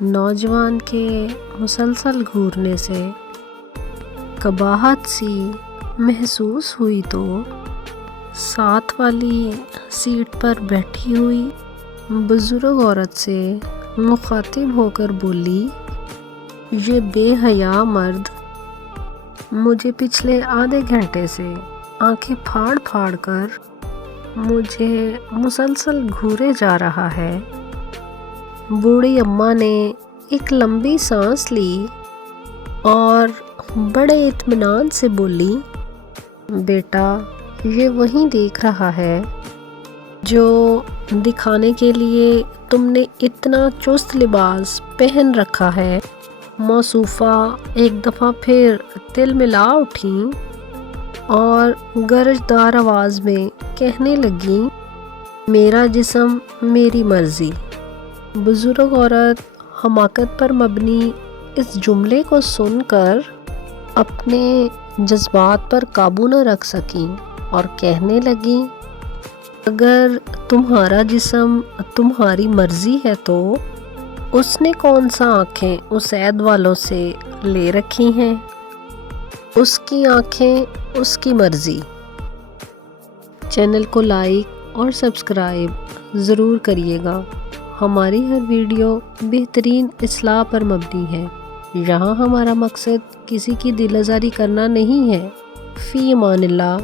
نوجوان کے مسلسل گھورنے سے قباحت سی محسوس ہوئی تو ساتھ والی سیٹ پر بیٹھی ہوئی بزرگ عورت سے مخاطب ہو کر بولی، یہ بے حیا مرد مجھے پچھلے آدھے گھنٹے سے آنکھیں پھاڑ پھاڑ کر مجھے مسلسل گھورے جا رہا ہے۔ بوڑھی اماں نے ایک لمبی سانس لی اور بڑے اطمینان سے بولی، بیٹا یہ وہی دیکھ رہا ہے جو دکھانے کے لیے تم نے اتنا چست لباس پہن رکھا ہے۔ موصوفہ ایک دفعہ پھر تل ملا اٹھیں اور گرجدار آواز میں کہنے لگیں، میرا جسم میری مرضی۔ بزرگ عورت حماقت پر مبنی اس جملے کو سن کر اپنے جذبات پر قابو نہ رکھ سکیں اور کہنے لگیں، اگر تمہارا جسم تمہاری مرضی ہے تو اس نے کون سا آنکھیں اسید والوں سے لے رکھی ہیں؟ اس کی آنکھیں اس کی مرضی۔ چینل کو لائک اور سبسکرائب ضرور کریے گا۔ ہماری ہر ویڈیو بہترین اصلاح پر مبنی ہے۔ یہاں ہمارا مقصد کسی کی دل آزاری کرنا نہیں ہے۔ فی امان اللہ۔